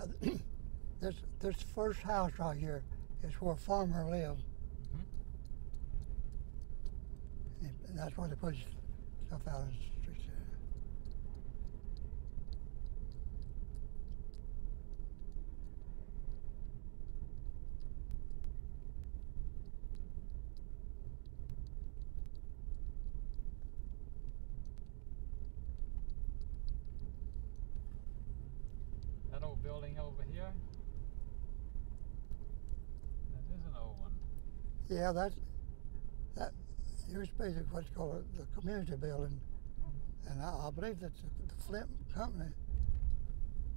Now, this first house right here is where a farmer lived. And that's where they put stuff out in the streets there. That old building over here? That is an old one. Yeah, that used to be what's called the community building. And I believe that the Flint company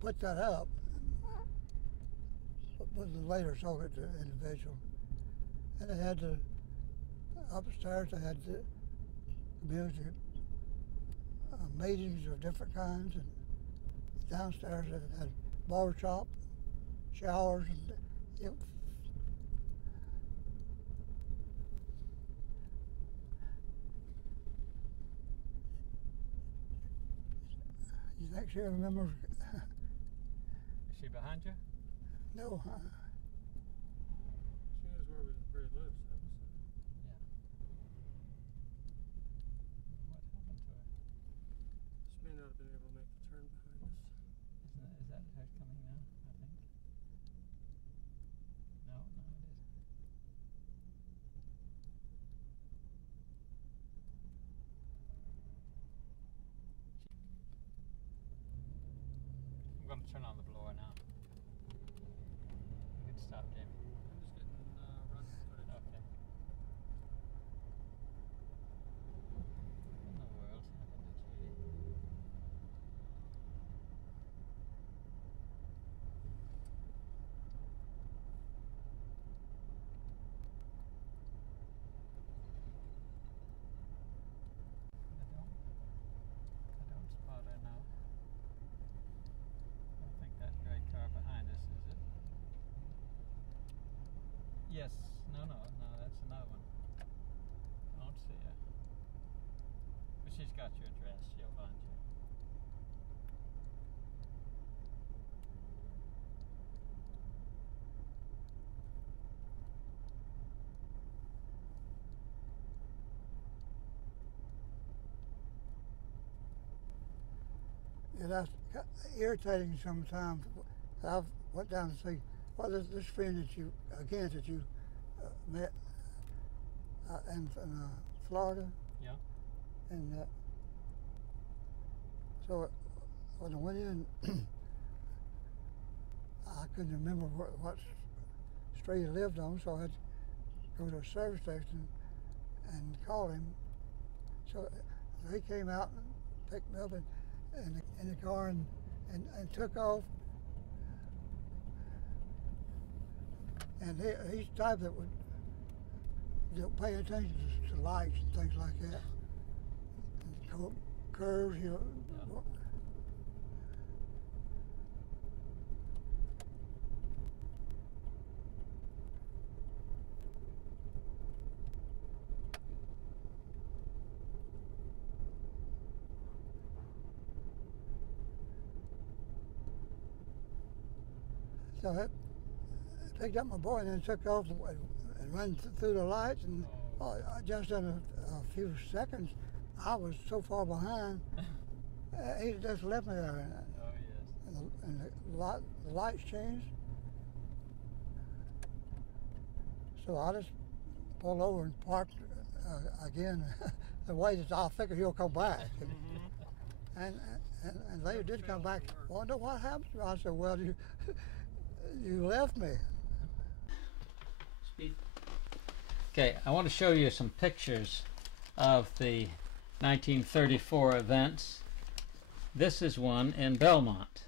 put that up, but later sold it to an individual. And they had the upstairs, they had the community meetings of different kinds, and downstairs they had barber shop, showers, and you think she remembers? Is she behind you? No. She knows where he lives. Yeah. What happened to her? She may not have been able to make the turn behind us. Is that her coming now, I think? No, it isn't. I'm going to turn on the blower now. You can stop, Jamie. I'm just getting run footage. Okay. What in the world happened to Judy? I don't spot her now. I don't think that gray car behind us, is it? Yes. No, that's another one. I don't see her. But she's got your address. She'll find you. Yeah, that's irritating sometimes. I've went down to see what is this friend that you met in Florida, Yeah. and so when I went in, I couldn't remember what street he lived on, so I had to go to a service station and call him. So he came out and picked me up in the car and took off. And he's the type that would pay attention to lights and things like that. And curves, you know. Yeah. So I picked up my boy and then took off and ran through the lights, and just in a few seconds, I was so far behind, he just left me there. Oh, yes. And the lights changed. So I just pulled over and parked again and waited. I figured he'll come back. And later did come back. Wonder what happened. I said, well, you left me. Speed. Okay, I want to show you some pictures of the 1934 events. This is one in Belmont.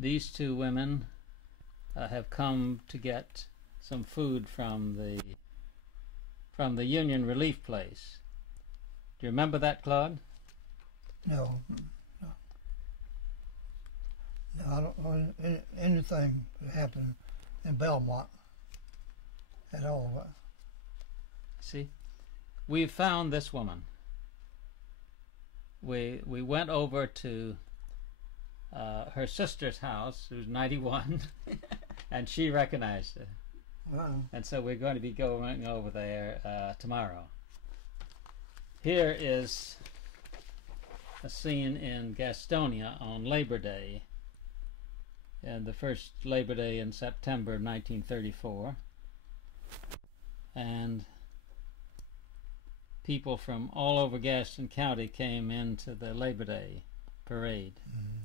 These two women have come to get some food from the Union Relief Place. Do you remember that, Claude? No, I don't know anything that happened in Belmont at all. See, we found this woman. We went over to her sister's house, who's 91, and she recognized it. Wow. And so we're going to be going over there tomorrow. Here is a scene in Gastonia on Labor Day, and the first Labor Day in September of 1934. And people from all over Gaston County came into the Labor Day parade. Mm-hmm.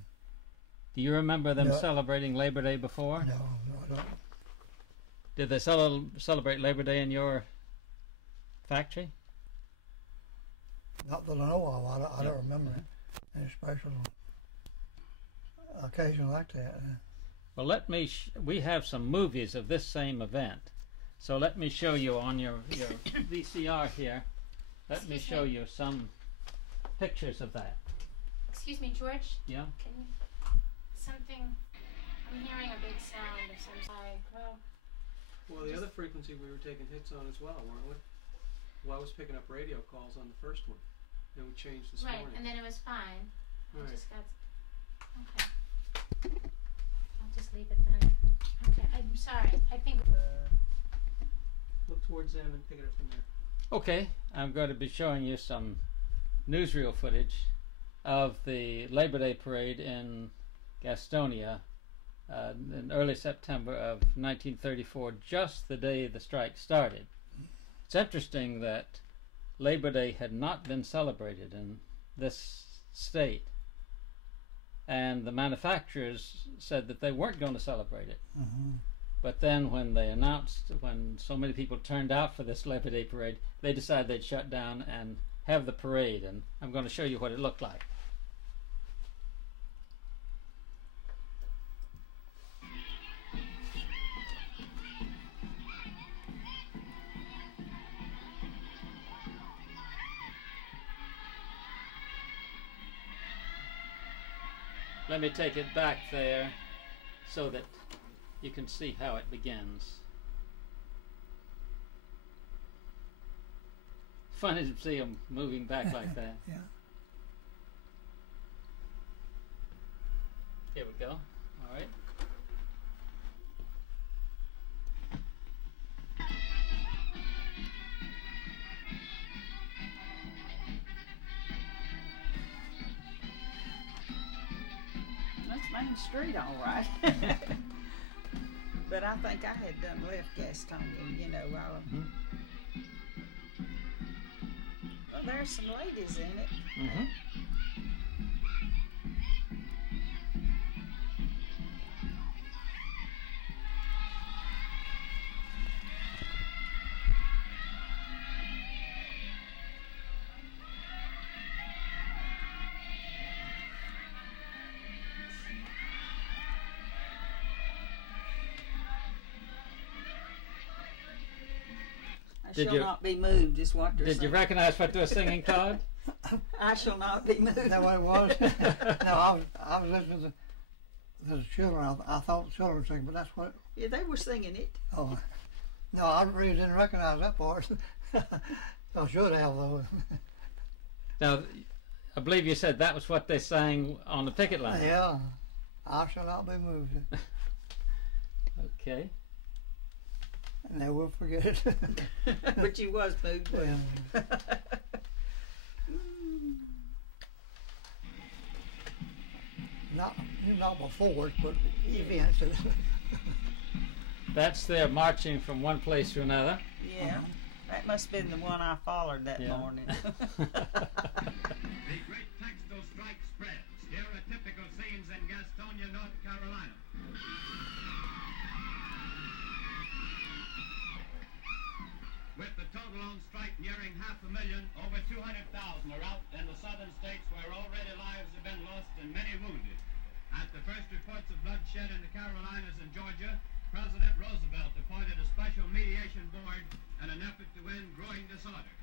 Do you remember them No. celebrating Labor Day before? No, I don't. Did they celebrate Labor Day in your factory? Not that I know of. I don't remember any special occasion like that. Well, let me. We have some movies of this same event, so let me show you on your VCR here. Let me show you some pictures of that. Excuse me, George. Yeah. Can you, something? I'm hearing a big sound of some kind. Well, the other frequency we were taking hits on as well, weren't we? Well, I was picking up radio calls on the first one, and we changed this Right, morning. and then it was fine. I Right. just got. Okay. I'll just leave it then. Okay. I'm sorry. I think. Look towards them and pick it up from there. Okay, I'm going to be showing you some newsreel footage of the Labor Day parade in Gastonia in early September of 1934, just the day the strike started. It's interesting that Labor Day had not been celebrated in this state, and the manufacturers said that they weren't going to celebrate it. Mm-hmm. But then when they announced, when so many people turned out for this Labor Day parade, they decided they'd shut down and have the parade, and I'm going to show you what it looked like. Let me take it back there so that you can see how it begins. Funny to see them moving back like that. Yeah. Here we go. All right. That's Main Street, all right. But I think I had done left Gastonia, you know. Well, there's some ladies in it. Mm-hmm. I Did shall you- not be moved, is what they're Did you saying. recognize what they were singing, Claude? I shall not be moved. Is that what it was? No, I was listening to the children. I thought the children were singing, but that's what. Yeah, they were singing it. Oh, no, I really didn't recognize that part. I should have though. Now, I believe you said that was what they sang on the picket line. Yeah, I shall not be moved, Okay. and they will forget it. But you was moved. Well, not before, but events. That's their marching from one place to another. Yeah, that must have been the one I followed that Yeah. morning. The great textile strike spreads. Here are typical scenes in Gastonia, North Carolina. With the total on strike nearing 500,000, over 200,000 are out in the southern states where already lives have been lost and many wounded. At the first reports of bloodshed in the Carolinas and Georgia, President Roosevelt appointed a special mediation board in an effort to end growing disorder.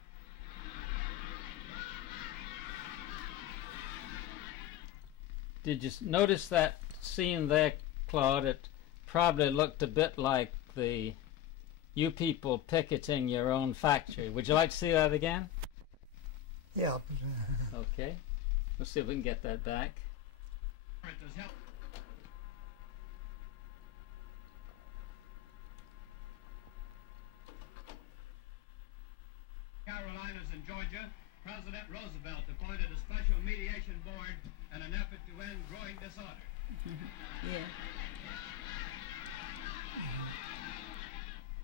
Did you notice that scene there, Claude? It probably looked a bit like you people picketing your own factory. Would you like to see that again? Yeah. Okay. Let's see if we can get that back. As help. Carolinas and Georgia, President Roosevelt appointed a special mediation board in an effort to end growing disorder. Yeah.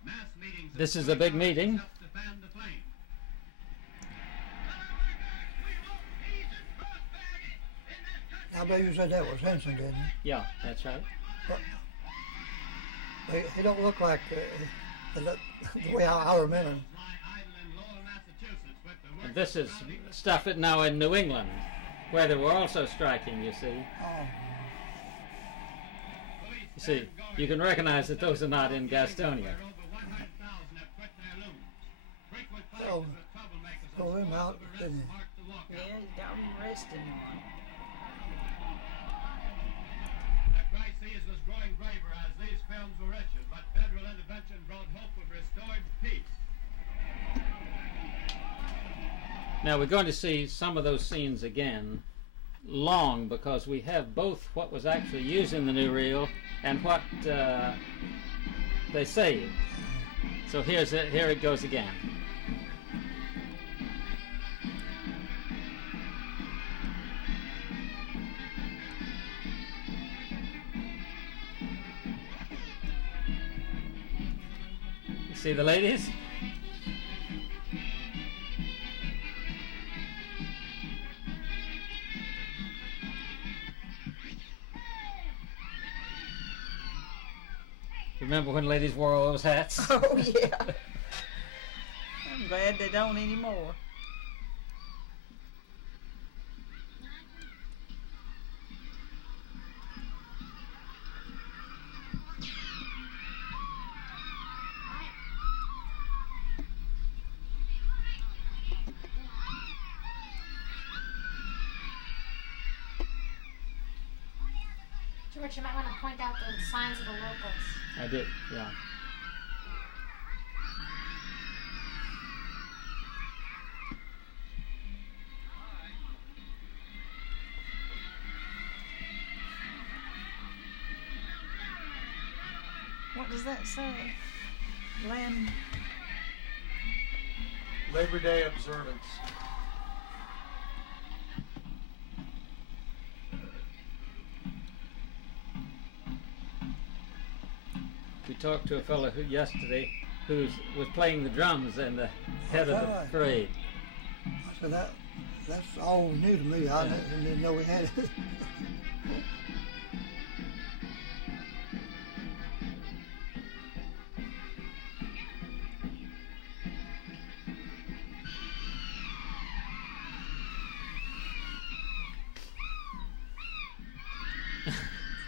Mass meetings. This is a big meeting. helped to fan the flame. I believe you said that was Henson, didn't you? Yeah, that's right. But he don't look like the way I remember him. Lie idle in Lowell, Massachusetts with the And workers this is crowding stuff that now in New England, where they were also striking, you see. Oh, police You see, and guards. you can recognize that those are not in Gastonia. Where over 100,000 have quit their looms. Frequent So, clashes with troublemakers throw and him scores out, of arrests didn't he? marked the walkout. Yeah, he got him arrested on. The crisis was growing graver as these films were issued, but federal intervention brought hope of restored peace. Now we're going to see some of those scenes again, long, because we have both what was actually used in the new reel and what they saved. So here it goes again. You see the ladies? Remember when ladies wore all those hats? Oh, yeah. I'm glad they don't anymore. George, you might want to point out the signs of the locals. I did, yeah. What does that say? Land. Labor Day observance. We talked to a fellow yesterday who was playing the drums and the head of the Right. parade. I said that's all new to me. I didn't know we had it.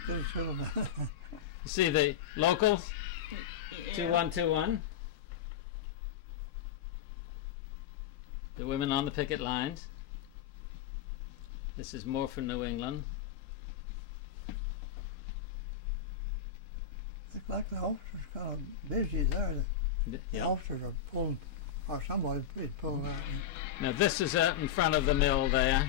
Good show, man. You see the locals? Yeah. 2121. The women on the picket lines. This is more from New England. Looks like the officers kind of busy there. The Yeah. officers are pulling, or somebody is pulling out. Now this is out in front of the mill there.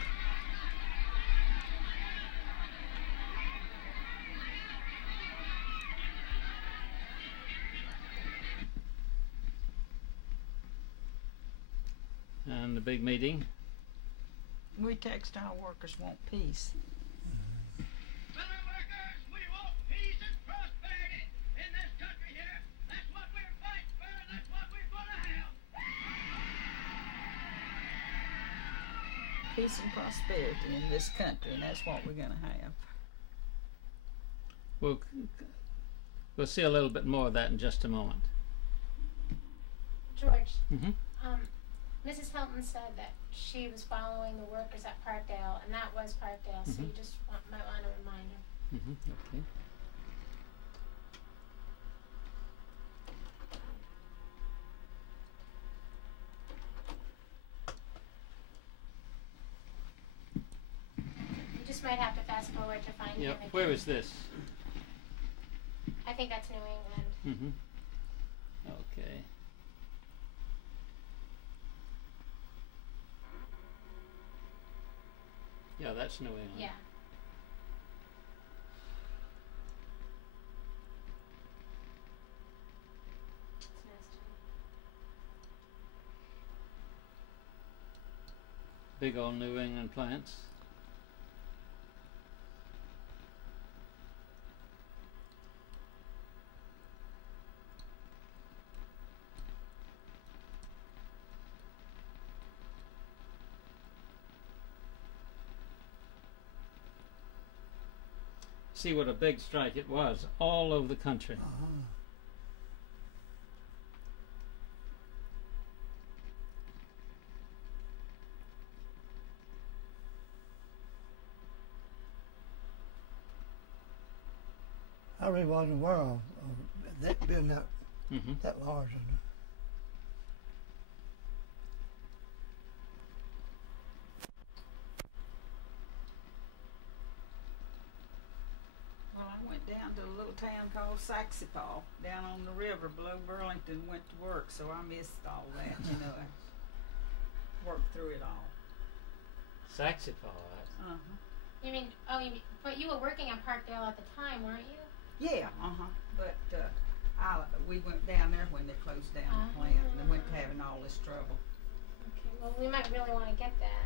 And the big meeting. We textile workers want peace. Fellow workers, we want peace and prosperity in this country here. That's what we're fighting for, and that's what we're gonna have. Peace and prosperity in this country, and that's what we're going to have. We'll see a little bit more of that in just a moment. George, Mm-hmm. Mrs. Helton said that she was following the workers at Parkdale, and that was Parkdale, so you just might want to remind her. Mm-hmm. Okay. You just might have to fast forward to find him Yep. again. Where is this? I think that's New England. Mm-hmm. Okay. Yeah, that's New England. Yeah. Big old New England plants. See what a big strike it was all over the country. I really wasn't aware of that being that large. Well, I went down to a little town called Saxapaw down on the river below Burlington. Went to work, so I missed all that. You know, I worked through it all. Saxapaw. You mean, but you were working at Parkdale at the time, weren't you? Yeah, But we went down there when they closed down the plant, and they went to having all this trouble. Okay, well, we might really want to get that.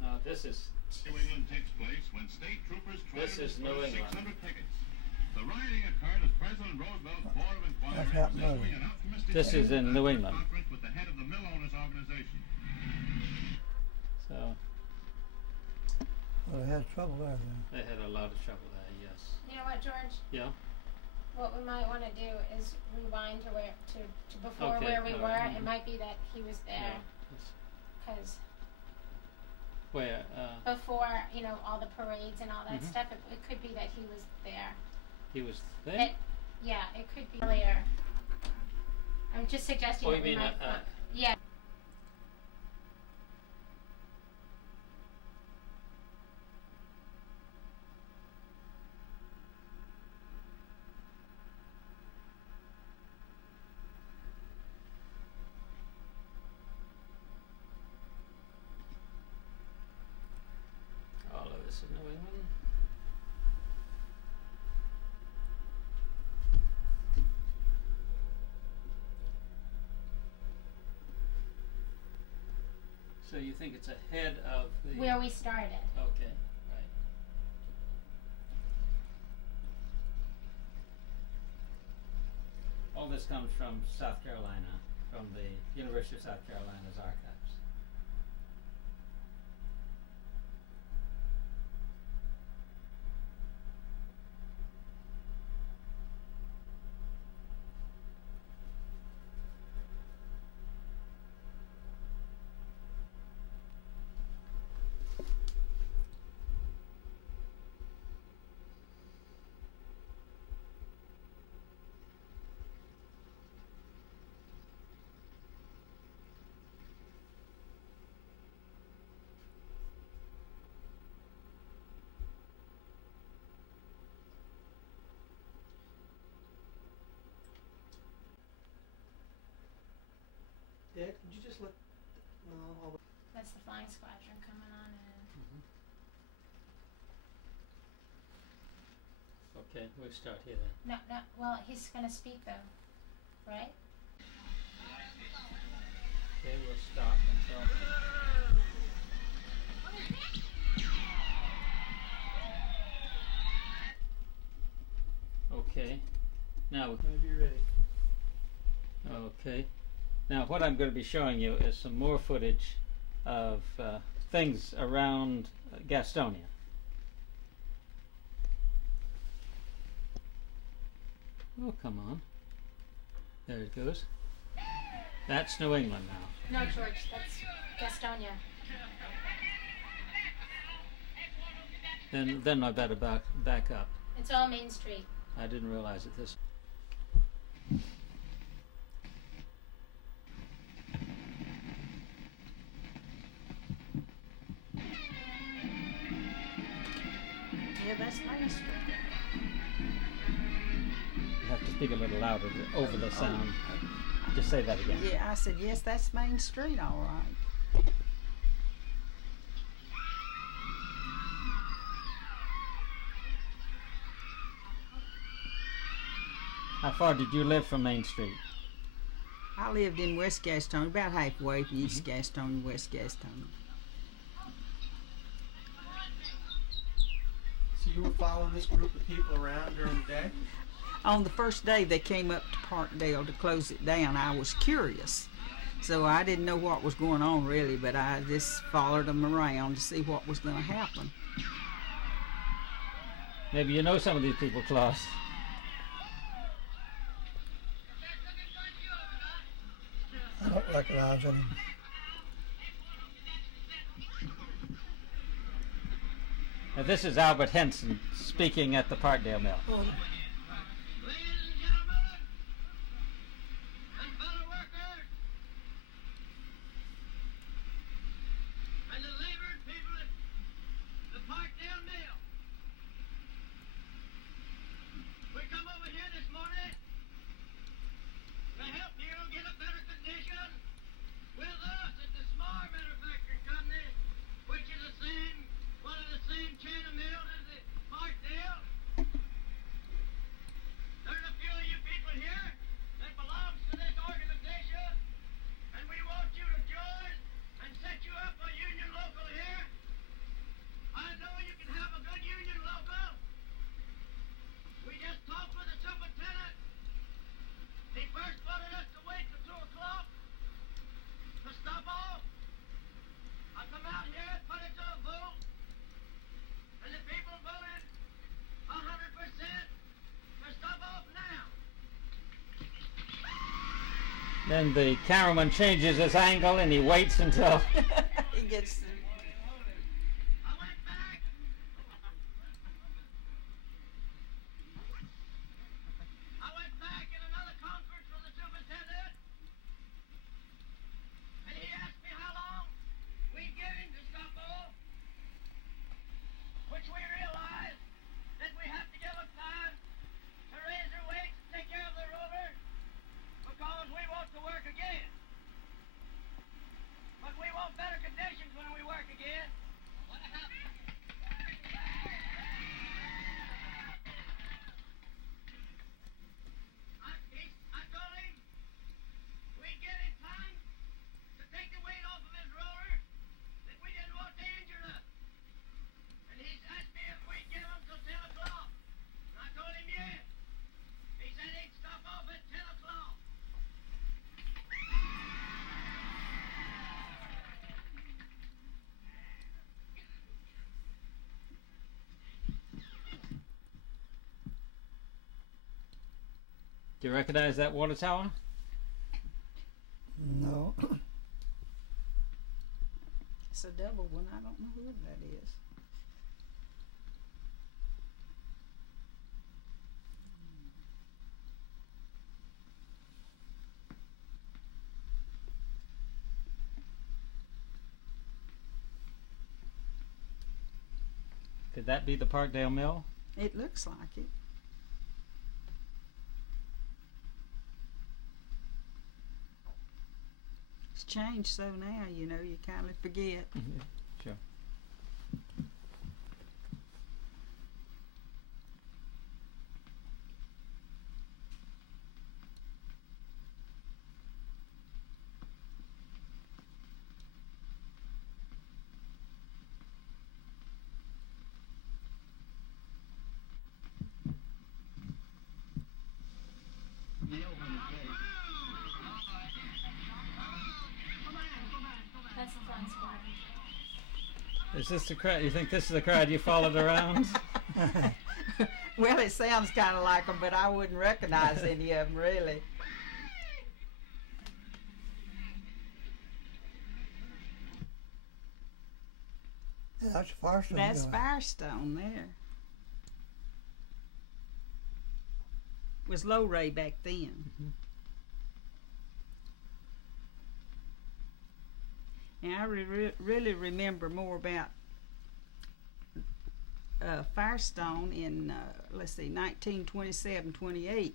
No, this is New England takes place when state troopers tried This to is New destroy England. 600 pickets. The rioting occurred as President Roosevelt's Board of Inquiry That's was happening. issuing an optimistic This is in New England. conference with the head of the mill owners organization. so Well, they had trouble there then. they had a lot of trouble there. Yes. You know what, George? Yeah. What we might want to do is rewind to before Okay, where we all were. right, It might be that he was there, Yes. because Where? before, all the parades and all that Mhm. stuff, it could be that he was there. He was there. Yeah, it could be earlier. I'm just suggesting Oh, that you we mean might. Yeah. All of this is New England. So you think it's ahead of the Where we started. Okay, right. All this comes from South Carolina, from the University of South Carolina's archives. Dad, could you just let all the That's the flying squadron coming on in. Okay, we'll start here then. No, well, he's going to speak though, right? Okay, we'll stop until. Okay, now. whenever you're ready. Okay, now what I'm going to be showing you is some more footage of things around Gastonia. Oh, come on. There it goes. That's New England now. No, George, that's Gastonia. Then I better back up. It's all Main Street. I didn't realize it this. Yeah, that's Main Street. You have to speak a little louder over the sound. Just say that again. Yeah, I said, yes, that's Main Street, all right. How far did you live from Main Street? I lived in West Gastonia, about halfway from East Gastonia and West Gastonia. you were following this group of people around during the day? On the first day they came up to Parkdale to close it down, I was curious. So I didn't know what was going on really, but I just followed them around to see what was going to happen. Maybe you know some of these people, Claude. I don't recognize any. Now, this is Albert Henson speaking at the Parkdale Mill. Ladies and gentlemen, and fellow workers, and the laboring people at the Parkdale Mill. We come over here this morning to help you get a better condition with us at the Small Manufacturing Company, which is the same, one of the same chain of mills as the Parkdale. There's a few of you people here that belongs to this organization, and we want you to join and set you up a union local here. I know you can have a good union local. We just talked with the superintendent. He first wanted us to wait till 2 o'clock to stop off. I come out here and put it to a vote, and the people voted 100% to stop off now. Then the cameraman changes his angle and he waits until He gets I went back. I went back in another conference with the superintendent, and he asked me how long we give him to stop off, which we realized that we have to give him time to raise their weights and take care of the roller, because we want to work again. But we want better conditions when we work again. What happened? I told him we'd give him time to take the weight off of his roller, that we didn't want to injure us. And he asked me if we'd give him till 10 o'clock. And I told him yes. He said he'd stop off at 10 o'clock. Do you recognize that water tower? No. It's a double one. I don't know who that is. Could that be the Parkdale Mill? It looks like it. It's changed so now, you know, you kind of forget. Sure. That's the fun squad. Is this the crowd? You think this is the crowd you followed around? Well, it sounds kind of like them, but I wouldn't recognize any of them really. Yeah, that's Firestone. That's building. Firestone there. Was low ray back then. Now I really remember more about Firestone in let's see, 1927-28,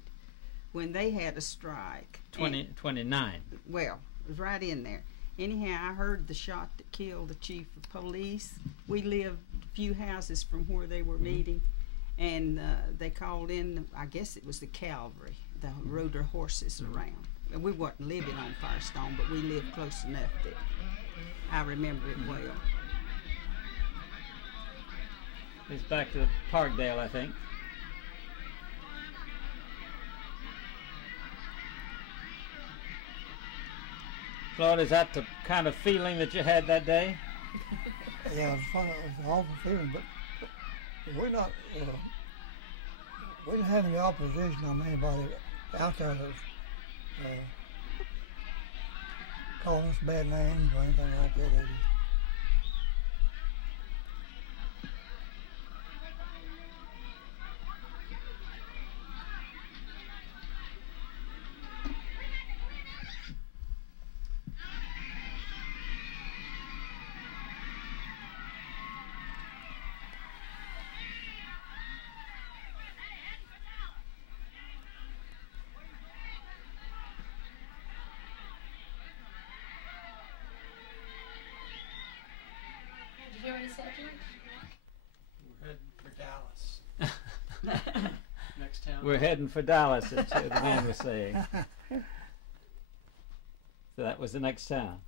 when they had a strike. 29. Well, it was right in there. Anyhow, I heard the shot that killed the chief of police. We lived a few houses from where they were meeting, and they called in, I guess it was the cavalry, that rode their horses around. And we wasn't living on Firestone, but we lived close enough that I remember it well. He's back to Parkdale, I think. Claude, is that the kind of feeling that you had that day? Yeah, it was fun. It was an awful feeling, but we're not. We didn't have any opposition on anybody out there that was calling us bad names or anything like that. They just, Did you hear what he said, George? We're heading for Dallas. Next town. We're heading for Dallas, the man was saying. So that was the next town.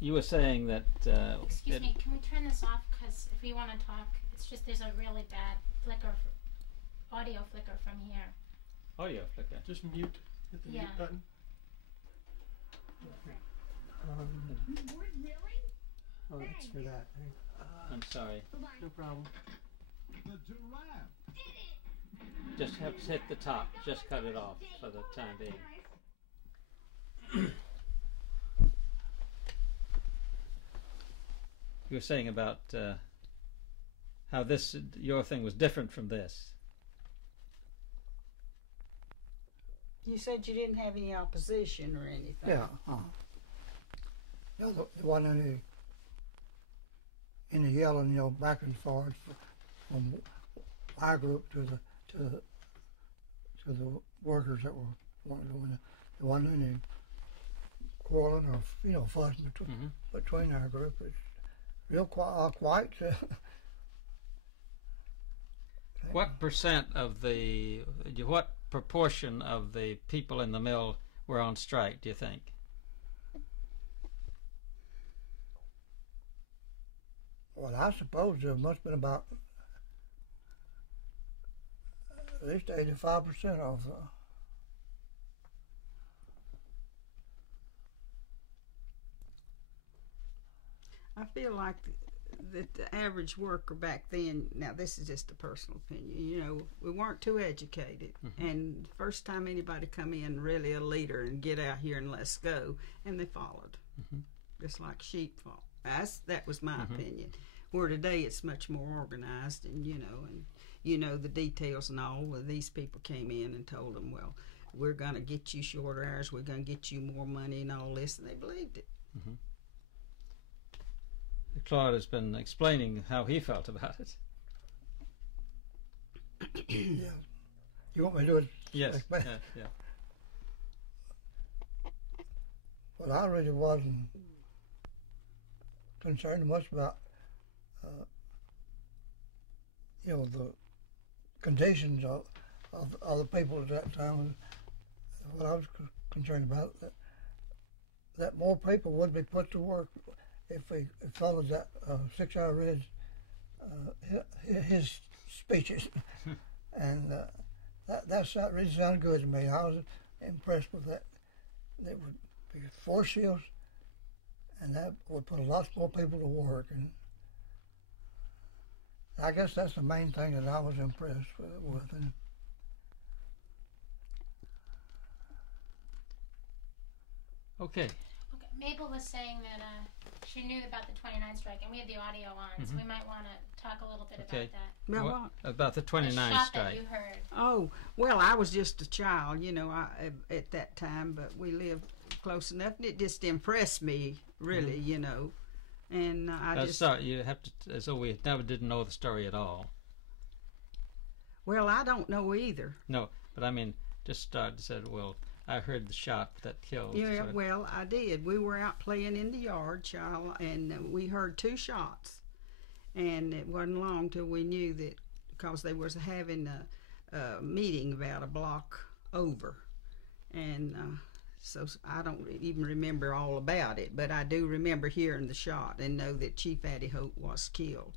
You were saying that... Excuse me, can we turn this off? Because if we want to talk, it's just there's a really bad flicker, audio flicker from here. Audio flicker. Just mute. Hit the Yeah. mute button. Oh, it's for that. I'm sorry. No problem. Just have to hit the top. Just cut it off for the time being. You were saying about how your thing was different from this. You said you didn't have any opposition or anything. yeah. No, there wasn't any yelling, back and forth from our group to the workers that were doing it. There wasn't any quarreling or fussing between our group. It's real quiet. What proportion of the people in the mill were on strike, do you think? Well, I suppose there must have been about at least 85% of I feel like that the average worker back then, now this is just a personal opinion, we weren't too educated. And the first time anybody come in, really a leader and get out here and let's go, and they followed. Just like sheep follow. That was my opinion. Where today it's much more organized and the details and all. Well, these people came in and told them, well, we're going to get you shorter hours, we're going to get you more money and all this, and they believed it. Claude has been explaining how he felt about it. yeah. You want me to do it? Yes. Yeah. Well, I really wasn't concerned much about the conditions of the people at that time. What I was concerned about that more people would be put to work if we followed that 6-hour read his speeches, and that really sounded good to me. I was impressed with that. There would be 4 shifts, and that would put lots more people to work. And I guess that's the main thing that I was impressed with. And Okay. Mabel was saying that she knew about the 29 strike, and we have the audio on, so we might want to talk a little bit about that. About What? what? About the 29 the shot strike. that you heard. Oh, well, I was just a child, at that time, but we lived close enough, and it just impressed me, really, and I just... Sorry, you have to, as though we never didn't know the story at all. Well, I don't know either. No, but I mean, just started, said, well, I heard the shot that killed. Yeah, so well, I did. We were out playing in the yard, child, and we heard 2 shots. And it wasn't long till we knew that, because they was having a meeting about a block over. And So I don't even remember all about it, but I do remember hearing the shot and know that Chief Addie Hope was killed.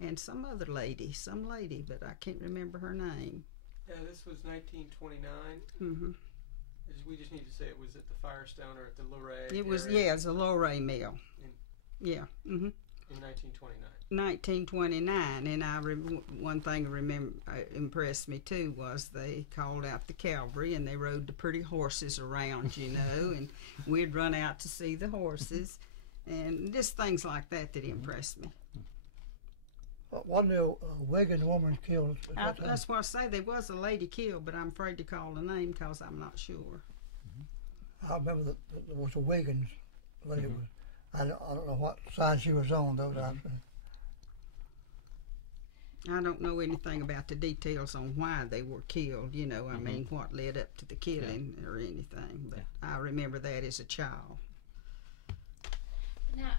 And some lady, but I can't remember her name. Yeah, this was 1929. Mm-hmm. We just need to say it was at the Firestone or at the Luray. It was, area yeah, it was a Luray mill. Yeah. Mm-hmm. in 1929. 1929, and one thing impressed me too was they called out the cavalry and they rode the pretty horses around, you know, and we'd run out to see the horses, and just things like that impressed me. Wasn't there a Wiggin woman killed at that time? That's what I say. There was a lady killed, but I'm afraid to call the name because I'm not sure. I remember that there was a Wiggins lady. I don't know what side she was on, though. I don't know anything about the details on why they were killed, you know, I mean, what led up to the killing or anything, but I remember that as a child. Now,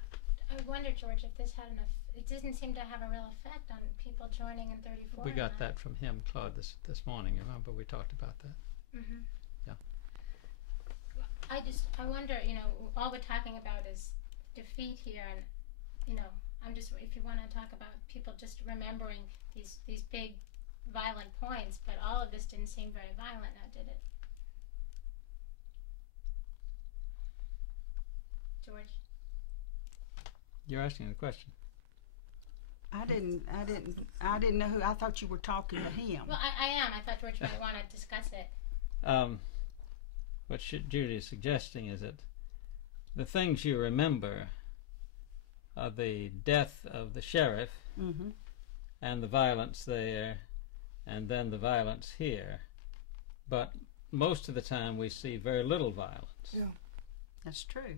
I wonder, George, if this had enough, it didn't seem to have a real effect on people joining in 34. We got that from him, Claude, this morning. Remember we talked about that? Mm-hmm. Yeah. I wonder, you know, all we're talking about is defeat here, and, you know, if you want to talk about people just remembering these big violent points, but all of this didn't seem very violent now, did it? George? You're asking a question. I didn't know who. I thought you were talking to him. Well, I am. I thought George might want to discuss it. What Judy is suggesting is that the things you remember are the death of the sheriff and the violence there and then the violence here. But most of the time we see very little violence. Yeah. That's true.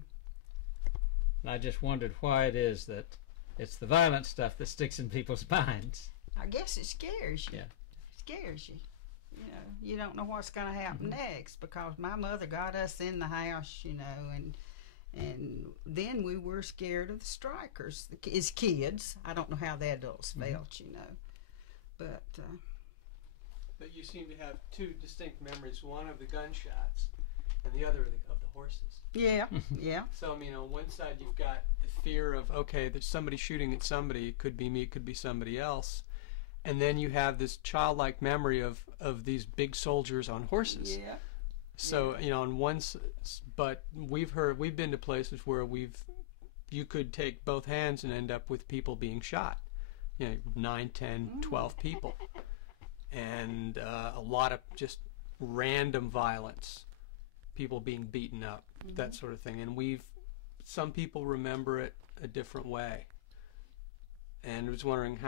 And I just wondered why it is that it's the violent stuff that sticks in people's minds. I guess it scares you. Yeah. It scares you. You know, you don't know what's going to happen next, because my mother got us in the house, you know, and then we were scared of the strikers as kids. I don't know how the adults felt, you know, but you seem to have two distinct memories: one of the gunshots, and the other of the horses. Yeah, yeah. So I mean, on one side you've got the fear of, okay, there's somebody shooting at somebody. It could be me. It could be somebody else. And then you have this childlike memory of these big soldiers on horses. Yeah. So, you know, on one, but we've been to places where you could take both hands and end up with people being shot. You know, 9, 10, 12 people. And a lot of just random violence. People being beaten up, that sort of thing. And some people remember it a different way. And I was wondering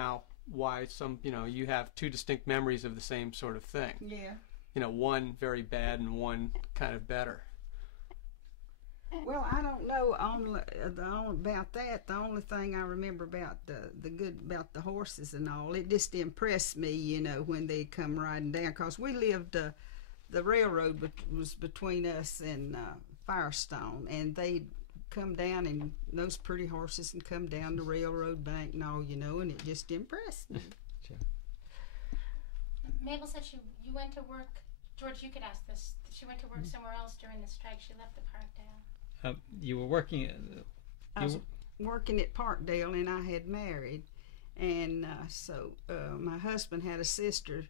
why some, you know, you have two distinct memories of the same sort of thing. Yeah. You know, one very bad and one kind of better. Well, I don't know about that. The only thing I remember about about the horses and all, it just impressed me, you know, when they come riding down, because we lived, the railroad was between us and Firestone, and they'd come down, and those pretty horses and come down the railroad bank and all, you know, and it just impressed me. Sure. Mabel said you went to work. George, you could ask this. She went to work somewhere else during the strike. She left the Parkdale. You were working. I was working at Parkdale, and I had married, and so my husband had a sister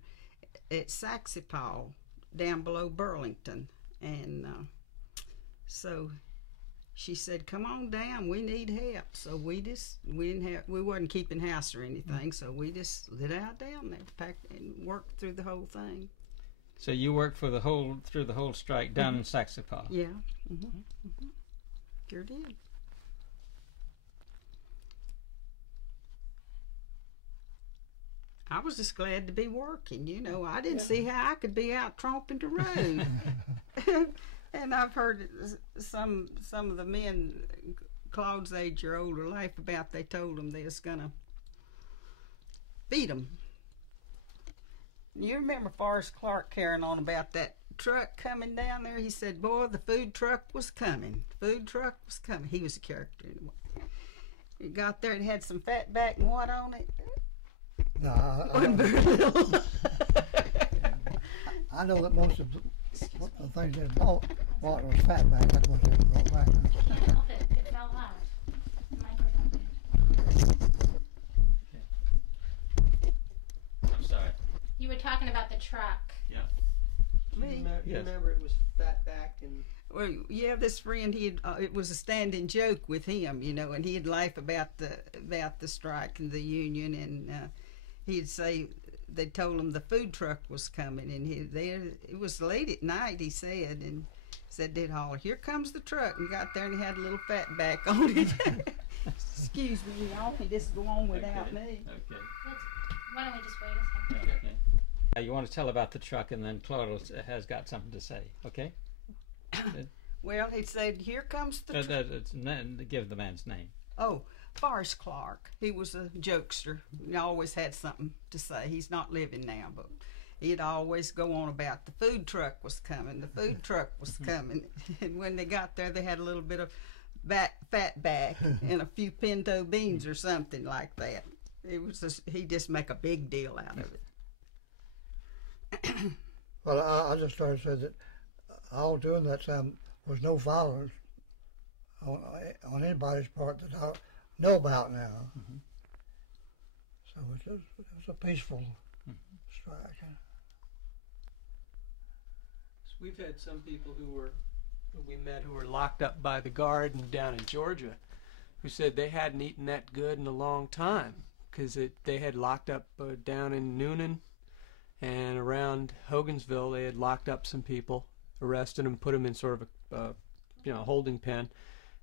at Saxipol down below Burlington, and so she said, "Come on down, we need help." So we wasn't keeping house or anything, so we just lit out down there, packed and worked through the whole thing. So you worked through the whole strike down in Saxipol. Yeah, sure did. I was just glad to be working, you know. I didn't see how I could be out tromping the road. And I've heard some of the men, Claude's age or older, laugh about, they told them they was going to beat them. You remember Forrest Clark carrying on about that truck coming down there? He said, "Boy, the food truck was coming. Food truck was coming." He was a character anyway. He got there and had some fat back and what on it? No, Wasn't very little. I know that most of the things they bought partner was fatback. That's what they brought back. Can't help it. It fell out. The microphone did. I'm sorry. You were talking about the truck. Yeah. Me? Yes. Remember it was fat back and Well, yeah, this friend, it was a standing joke with him, you know, and he'd laugh about the strike and the union, and he'd say they told him the food truck was coming, and it was late at night, he said, and said they'd holler, "Here comes the truck," and got there and he had a little fat back on it. Excuse me, y'all can just go on without me. Okay. Why don't we just wait a second? Okay. You want to tell about the truck, and then Claude has got something to say. Okay. Well, he said, "Here comes the truck." Give the man's name. Oh, Forrest Clark. He was a jokester. He always had something to say. He's not living now, but he'd always go on about the food truck was coming. The food truck was coming. And when they got there, they had a little bit of fat back and a few pinto beans or something like that. It was he'd just make a big deal out of it. Well, I just started to say that all during that time was no violence on anybody's part that I know about now. Mm-hmm. So it was a peaceful strike. we've had some people who we met who were locked up by the guard and down in Georgia who said they hadn't eaten that good in a long time because they had locked up down in Noonan and around Hogansville. They had locked up some people, arrested them, put them in sort of a holding pen,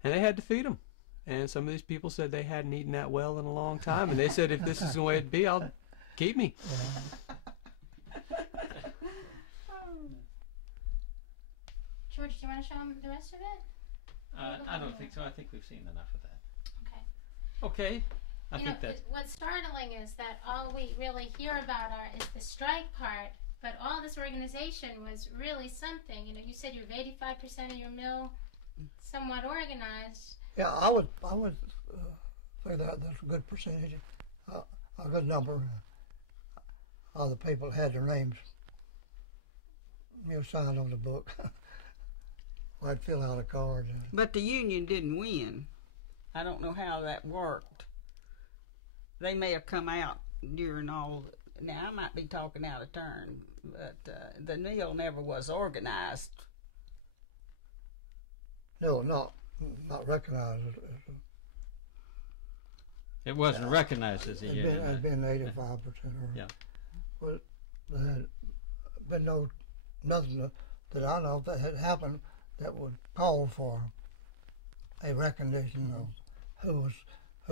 and they had to feed them. And some of these people said they hadn't eaten that well in a long time, and they said, if this is the way it'd be, I'll keep me. George, do you want to show them the rest of it? I don't think so. I think we've seen enough of that. Okay. Okay. I think that. What's startling is that all we really hear about is the strike part, but all this organization was really something. You know, you said you have 85% of your mill somewhat organized. Yeah, I would say that that's a good percentage, a good number of the people had their names signed on the book. I'd fill out a card. But the union didn't win. I don't know how that worked. They may have come out during all. Now I might be talking out of turn, but the mill never was organized. No, not recognized. It wasn't recognized as a union. It had been 85%. Yeah. Well, there had been nothing that I know that had happened that would call for a recognition of who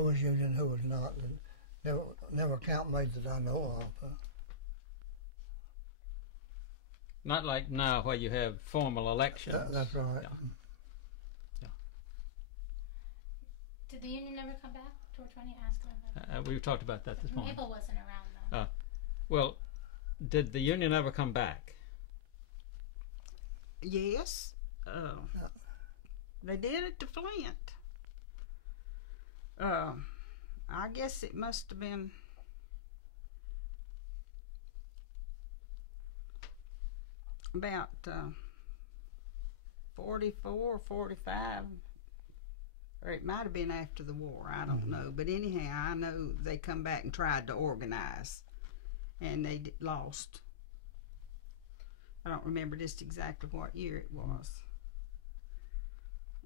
was union, who was not. Never count made that I know of. Not like now where you have formal elections. That's right. Yeah. Did the union never come back? George, why don't you ask about that? We've talked about that this morning. Mabel wasn't around though. Well, did the union ever come back? Yes. They did it to Flint. I guess it must have been about 44, 45, or it might have been after the war. I don't know. But anyhow, I know they come back and tried to organize, and they lost. I don't remember just exactly what year it was.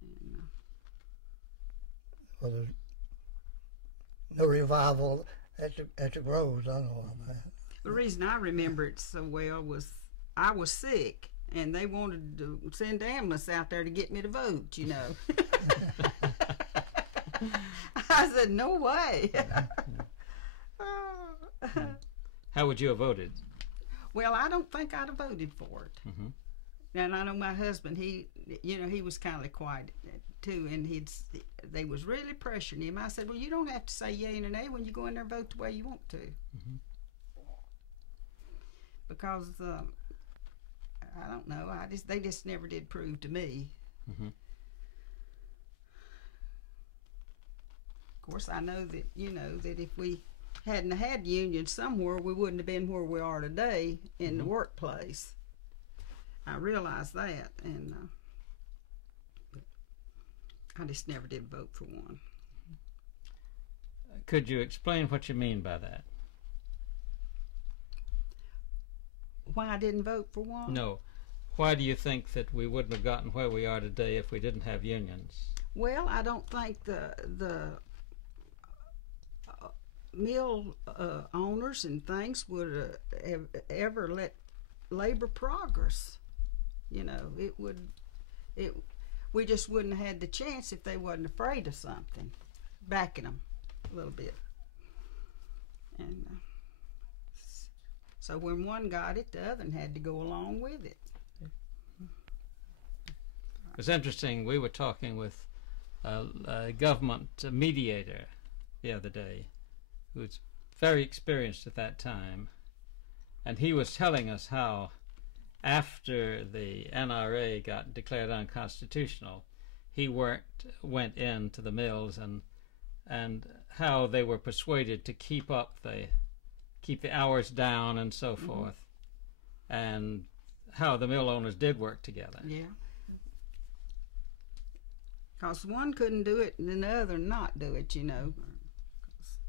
And, Well, there's no revival at the Groves. I know of that. the reason I remember it so well was I was sick, and they wanted to send the ambulance out there to get me to vote, you know. I said, no way. How would you have voted? Well, I don't think I'd have voted for it. Mm-hmm. And I know my husband, he was kind of quiet too, and they was really pressuring him. I said, well, you don't have to say yay and nay when you go in there and vote the way you want to. Mm-hmm. Because I don't know, they just never did prove to me. Mm-hmm. Of course, I know that that if we hadn't had unions somewhere, we wouldn't have been where we are today in the workplace. I realize that, and I just never did vote for one. Could you explain what you mean by that? Why I didn't vote for one? No. Why do you think that we wouldn't have gotten where we are today if we didn't have unions? Well, I don't think the mill owners and things would have ever let labor progress. You know, we just wouldn't have had the chance if they wasn't afraid of something, backing them a little bit. And so when one got it, the other had to go along with it. It was interesting. We were talking with a government mediator the other day who was very experienced at that time, and he was telling us how after the NRA got declared unconstitutional, he went into the mills and how they were persuaded to keep the hours down and so forth, and how the mill owners did work together. Yeah. Because one couldn't do it and the other not do it, you know,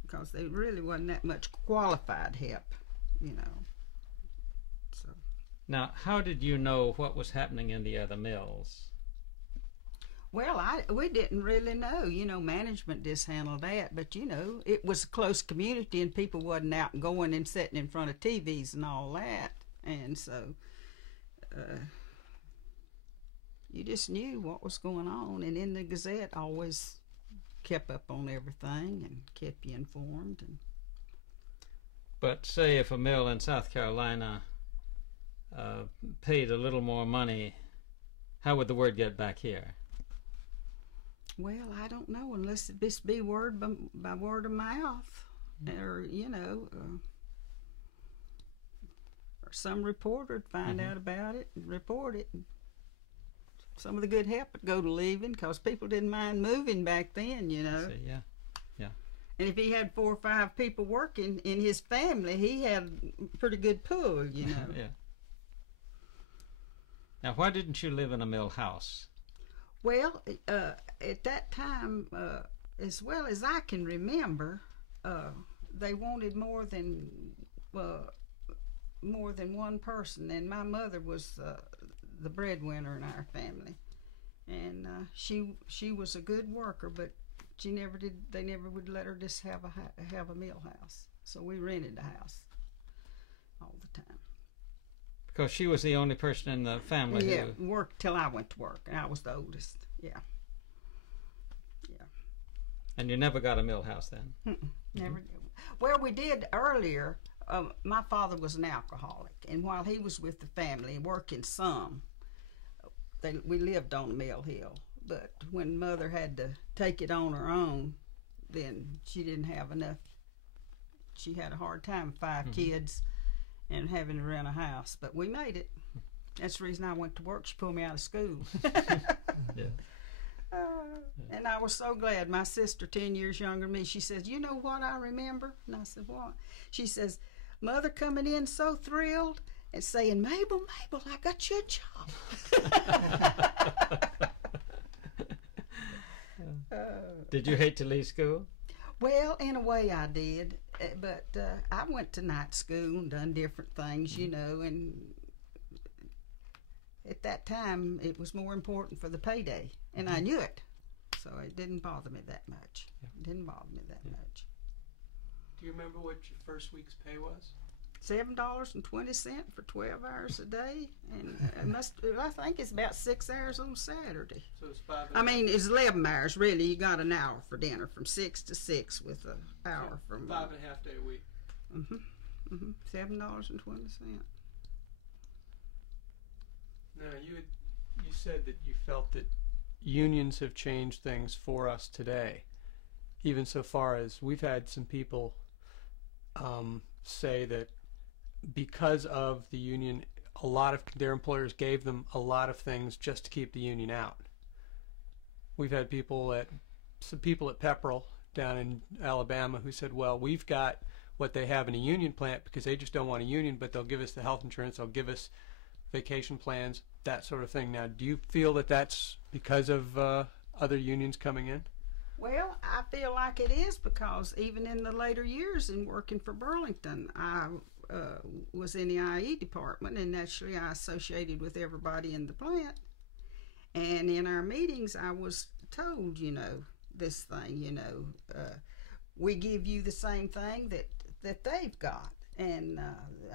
because they really wasn't that much qualified help, you know. So. Now, how did you know what was happening in the other mills? Well, we didn't really know, you know, management just handled that, but, you know, it was a close community and people wasn't out going and sitting in front of TVs and all that, and so you just knew what was going on, and in the Gazette always kept up on everything and kept you informed. But say if a mill in South Carolina paid a little more money, how would the word get back here? Well, I don't know, unless it just be word by word of mouth, or, you know, or some reporter would find out about it and report it. Some of the good help would go to leaving, because people didn't mind moving back then, you know. See, yeah. And if he had 4 or 5 people working in his family, he had a pretty good pool, you know. Yeah. Now, why didn't you live in a mill house? Well, at that time, as well as I can remember, they wanted more than one person, and my mother was the breadwinner in our family, and she was a good worker, but they never would let her just have a mill house, so we rented the house all the time. Because she was the only person in the family who worked till I went to work, and I was the oldest. Yeah. And you never got a mill house then? Never. Well, we did earlier. My father was an alcoholic, and while he was with the family working some, we lived on Mill Hill. But when Mother had to take it on her own, then she didn't have enough. She had a hard time with 5 kids and having to rent a house. But we made it. That's the reason I went to work. She pulled me out of school. Yeah. And I was so glad. My sister, 10 years younger than me, she says, "You know what I remember?" And I said, "What?" She says, "Mother coming in so thrilled and saying, 'Mabel, Mabel, I got you a job.'" Did you hate to leave school? Well, in a way I did, but I went to night school and done different things, you know, and at that time it was more important for the payday, and I knew it, so it didn't bother me that much. It didn't bother me that much. Do you remember what your first week's pay was? $7.20 for 12 hours a day, and I think it's about 6 hours on Saturday. So it's 5. I mean, it's 11 hours really. You got an hour for dinner from 6 to 6 with an hour from 5.5 day a week. $7.20. Now you said that you felt that unions have changed things for us today, even so far as we've had some people say that because of the union, a lot of their employers gave them a lot of things just to keep the union out. We've had some people at Pepperell down in Alabama who said, well, we've got what they have in a union plant because they just don't want a union, but they'll give us the health insurance, they'll give us vacation plans, that sort of thing. Now, do you feel that that's because of other unions coming in? Well, I feel like it is, because even in the later years in working for Burlington, I was in the IE department, and naturally I associated with everybody in the plant. And in our meetings, I was told, this thing, we give you the same thing that they've got. And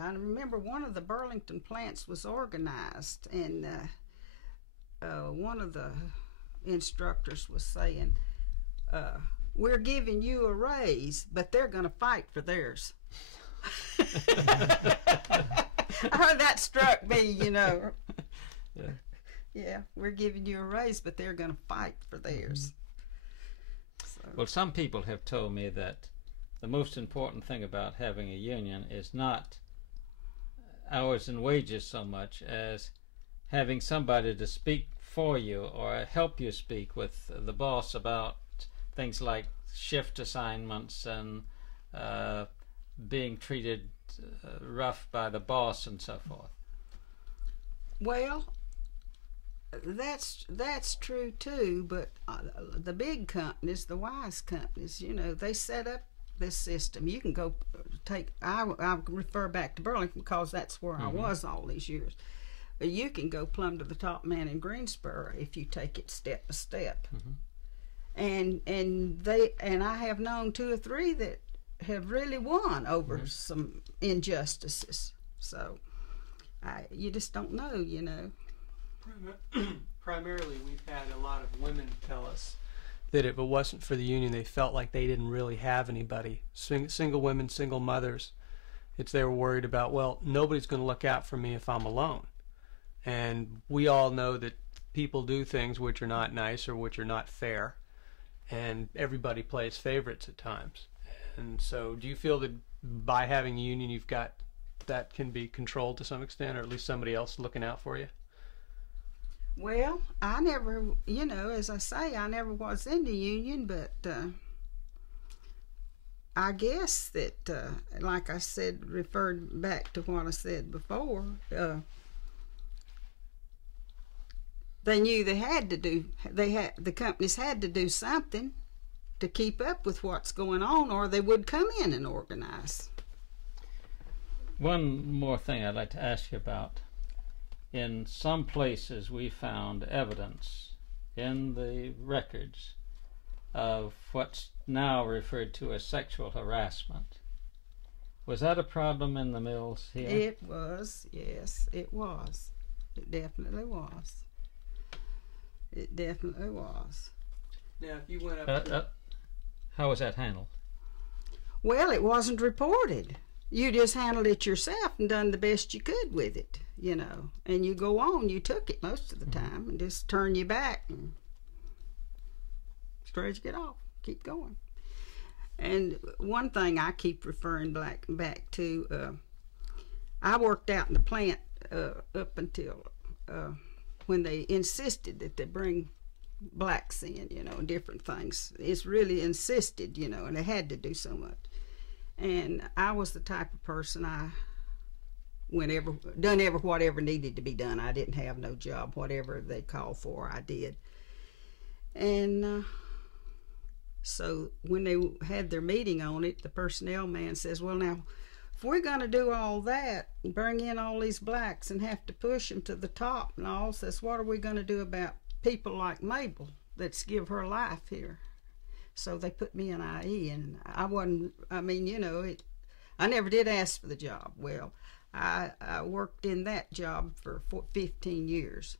I remember one of the Burlington plants was organized, and one of the instructors was saying, we're giving you a raise, but they're going to fight for theirs. I heard that struck me, Yeah. Yeah, we're giving you a raise, but they're going to fight for theirs. So. Well, some people have told me that the most important thing about having a union is not hours and wages so much as having somebody to speak for you or help you speak with the boss about things like shift assignments and being treated rough by the boss and so forth. Well, that's true too, but the big companies, the wise companies, they set up this system. You can go I refer back to Burlington because that's where I was all these years. But you can go plumb to the top man in Greensboro if you take it step by step. And I have known 2 or 3 that have really won over some injustices. So you just don't know, Primarily, we've had a lot of women tell us that if it wasn't for the union, they felt like they didn't really have anybody. Single women, single mothers. They were worried about, well, nobody's going to look out for me if I'm alone. And we all know that people do things which are not nice or which are not fair. And everybody plays favorites at times. And so do you feel that by having a union, you've got that can be controlled to some extent, or at least somebody else looking out for you? Well, I never, as I say, I never was in the union, but I guess that, like I said, referred back to what I said before, they knew they had to do, the companies had to do something to keep up with what's going on, or they would come in and organize. One more thing I'd like to ask you about. In some places we found evidence in the records of what's now referred to as sexual harassment. Was that a problem in the mills here? It was, yes, it was. It definitely was. It definitely was. Now, if you went up how was that handled? Well, it wasn't reported. You just handled it yourself and done the best you could with it, and you go on. You took it most of the time and just turn your back and straight get off, keep going. And one thing I keep referring back to, I worked out in the plant up until when they insisted that they bring blacks in, and different things. It's really insisted, and they had to do so much. And I was the type of person, done whatever needed to be done. I didn't have no job. Whatever they called for, I did. And so when they had their meeting on it, the personnel man says, well, now, if we're going to do all that, and bring in all these blacks and have to push them to the top and all, says, what are we going to do about people like Mabel that's give her life here? So they put me in IE, and I wasn't, I never did ask for the job. Well, I worked in that job for 15 years,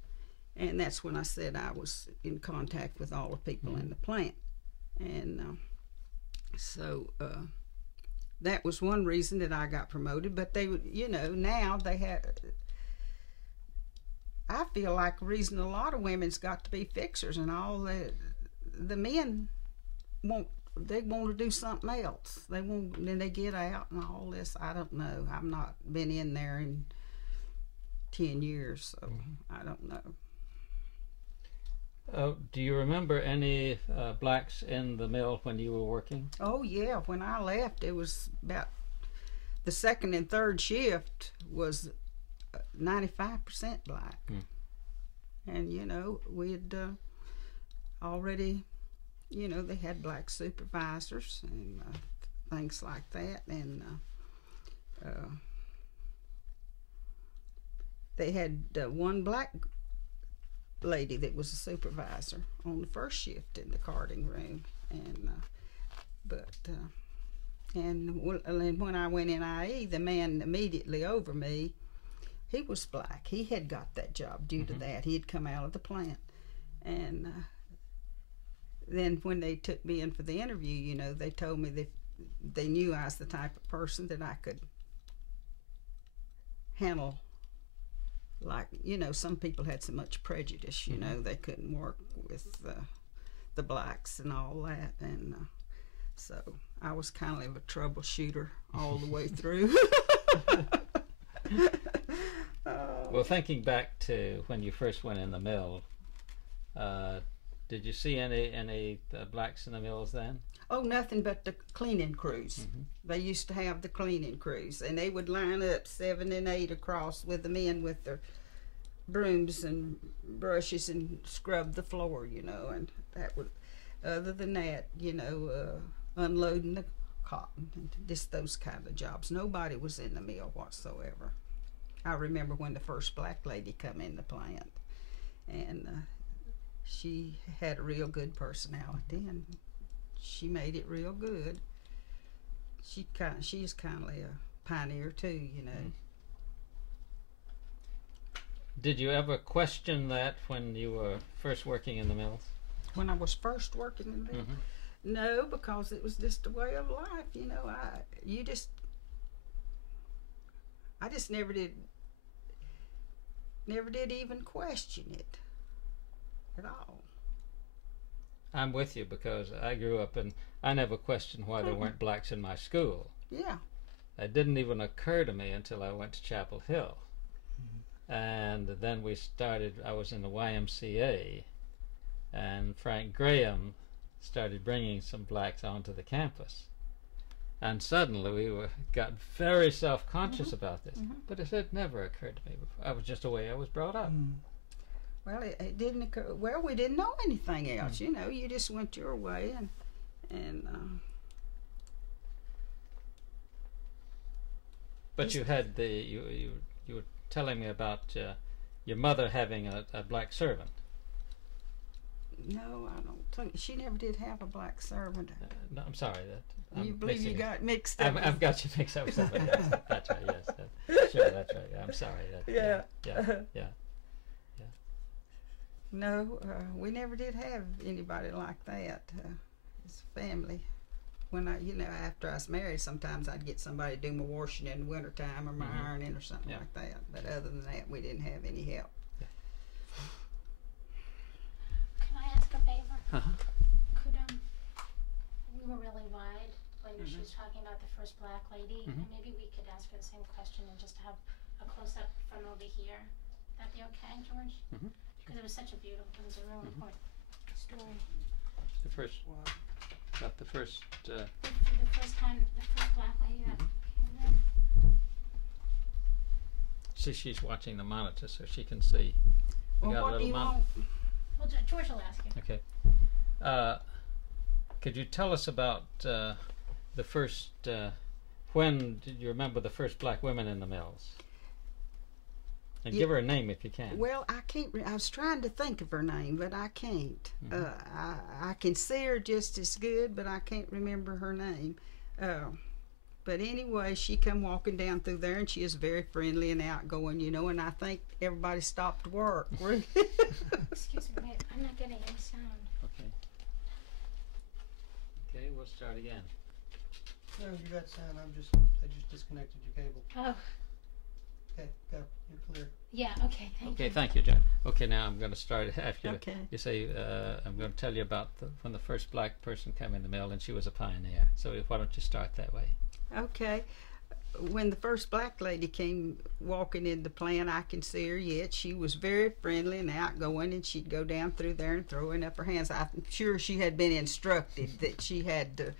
and that's when I said I was in contact with all the people in the plant. And so that was one reason that I got promoted, but they would, now they have, I feel like the reason a lot of women's got to be fixers and all, the men they want to do something else. They won't, then they get out and all this. I don't know. I've not been in there in 10 years, so I don't know. Do you remember any blacks in the mill when you were working? Oh yeah, when I left, it was about the second and third shift was 95% black, and we'd. already, you know, they had black supervisors and things like that, and they had one black lady that was a supervisor on the first shift in the carding room, and and when I went in IE, the man immediately over me, he was black. He had got that job due to that. He had come out of the plant, and then when they took me in for the interview, you know, they told me that they knew I was the type of person that I could handle. Like, you know, some people had so much prejudice, you know, they couldn't work with the blacks and all that, and so I was kind of a troubleshooter all the way through. Well, thinking back to when you first went in the mill, did you see any blacks in the mills then? Oh, nothing but the cleaning crews. They used to have the cleaning crews, and they would line up 7 and 8 across with the men with their brooms and brushes and scrub the floor, you know, and that would, other than that, you know, unloading the cotton, and just those kind of jobs. Nobody was in the mill whatsoever. I remember when the first black lady come in the plant, and she had a real good personality, and she made it real good. She's kind of a pioneer too, you know. Did you ever question that when you were first working in the mills? When I was first working in the mill, no, because it was just a way of life, you know. I just never did even question it at all. I'm with you, because I grew up and I never questioned why there weren't blacks in my school. Yeah. It didn't even occur to me until I went to Chapel Hill. And then I was in the YMCA, and Frank Graham started bringing some blacks onto the campus. And suddenly we got very self-conscious about this. But it had never occurred to me before. I was just the way I was brought up. Well, it didn't occur. Well, we didn't know anything else, you know. You just went your way, and But you had you were telling me about your mother having a black servant. No, I don't think she never did have a black servant. No, I'm sorry. You believe you got mixed up? I've got you mixed up with somebody else. That's right. Yes, sure. That's right. I'm sorry. Yeah. No, we never did have anybody like that as a family. When after I was married, sometimes I'd get somebody to do my washing in the wintertime or my ironing or something like that. But other than that, we didn't have any help. Can I ask a favor? Could we were really wide when she was talking about the first black lady, and maybe we could ask her the same question and just have a close up from over here. Would that be okay, George? Because it was such a beautiful, it was a real important story. The first, about the first. The first time, the first black lady that came in. See, she's watching the monitor so she can see. Well, what do you want? Well, George will ask you. Okay. Could you tell us about the first? When did you remember the first black women in the mills? And give her a name if you can. Well, I can't. I was trying to think of her name, but I can't. I can see her just as good, but I can't remember her name. But anyway, she come walking down through there, and she is very friendly and outgoing, you know. And I think everybody stopped work. Excuse me, wait, I'm not getting any sound. Okay. Okay, we'll start again. No, you got sound. I just disconnected your cable. Oh. Okay, go. You're clear. Yeah. Okay. Thank you. Okay, thank you, John. Okay, now I'm going to start after Okay. you say. I'm going to tell you about when the first black person came in the mill, and she was a pioneer. So why don't you start that way? Okay. When the first black lady came walking in the plant, I can see her yet. She was very friendly and outgoing, and she'd go down through there and throwing up her hands. I'm sure she had been instructed that she had to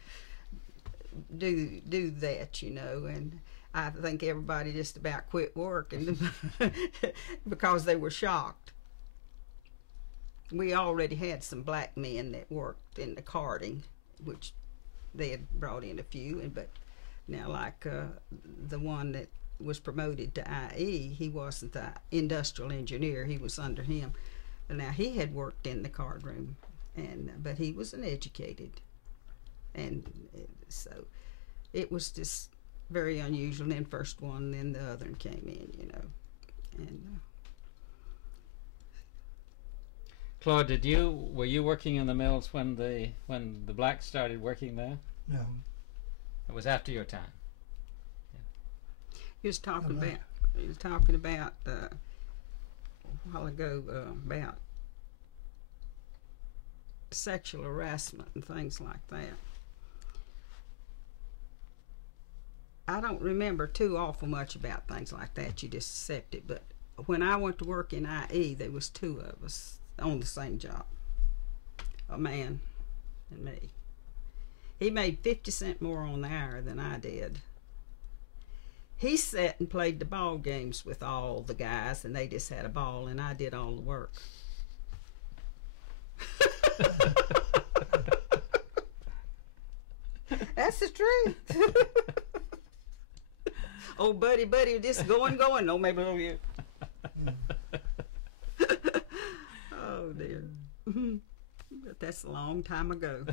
do that, you know, and I think everybody just about quit work and because they were shocked. we already had some black men that worked in the carting, which they had brought in a few, but now like the one that was promoted to IE, he wasn't the industrial engineer, he was under him. And now he had worked in the card room, but he was an educated, and so it was just very unusual. And then first one, then the other one came in, you know. And Claude, were you working in the mills when the blacks started working there? No. It was after your time. he was talking about a while ago about sexual harassment and things like that. I don't remember too awful much about things like that. You just accept it. But when I went to work in IE, there was two of us on the same job, a man and me. He made 50 cents more on the hour than I did. He sat and played the ball games with all the guys, and they just had a ball, and I did all the work. That's the truth. Oh, buddy, just going. No, maybe over here. Oh, dear. But that's a long time ago.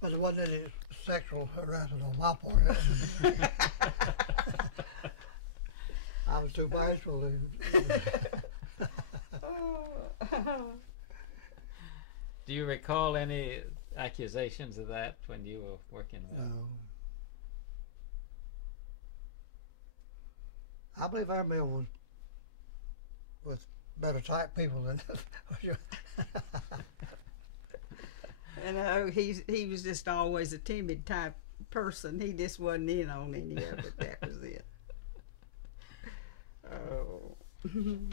But it wasn't any sexual harassment on my part. I was too bashful to. Do you recall any accusations of that when you were working there? No. I believe our mill was with better type people than And he was just always a timid type person. He just wasn't in on any of it. That was it. Oh. One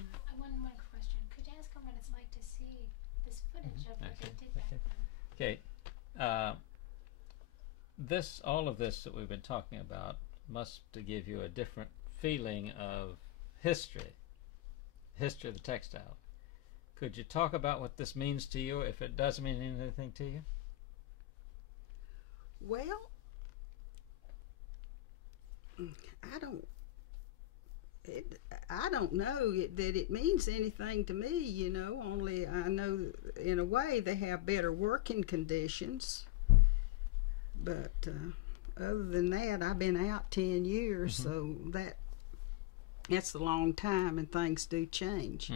more question. Could you ask him what it's like to see this footage of what they did back then? Okay. All of this that we've been talking about must give you a different feeling of history of the textile. Could you talk about what this means to you, if it does mean anything to you? Well, I don't know that it means anything to me, you know, only I know that in a way they have better working conditions. But other than that, I've been out 10 years, so that's a long time, and things do change.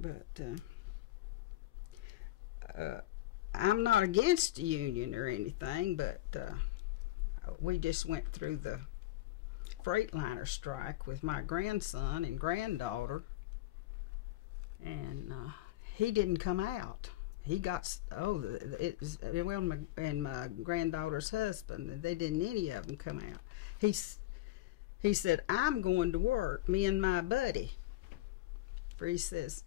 But I'm not against the union or anything, but we just went through the Freightliner strike with my grandson and granddaughter, and he didn't come out. He got and my granddaughter's husband, they didn't any of them come out. He said, I'm going to work, me and my buddy. For he says,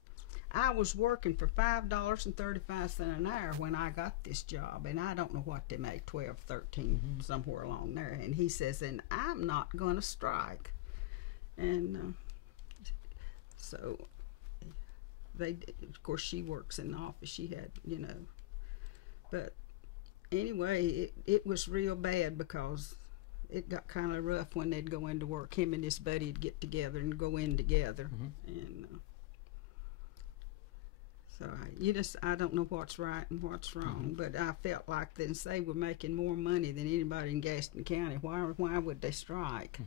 I was working for $5.35 an hour when I got this job, and I don't know what they make, 12, 13, somewhere along there. And he says, and I'm not going to strike. And so of course, she works in the office. She had, you know. But anyway, it was real bad because it got kind of rough when they'd go into work. Him and his buddy would get together and go in together. And so I don't know what's right and what's wrong, but I felt like since they were making more money than anybody in Gaston County, why would they strike?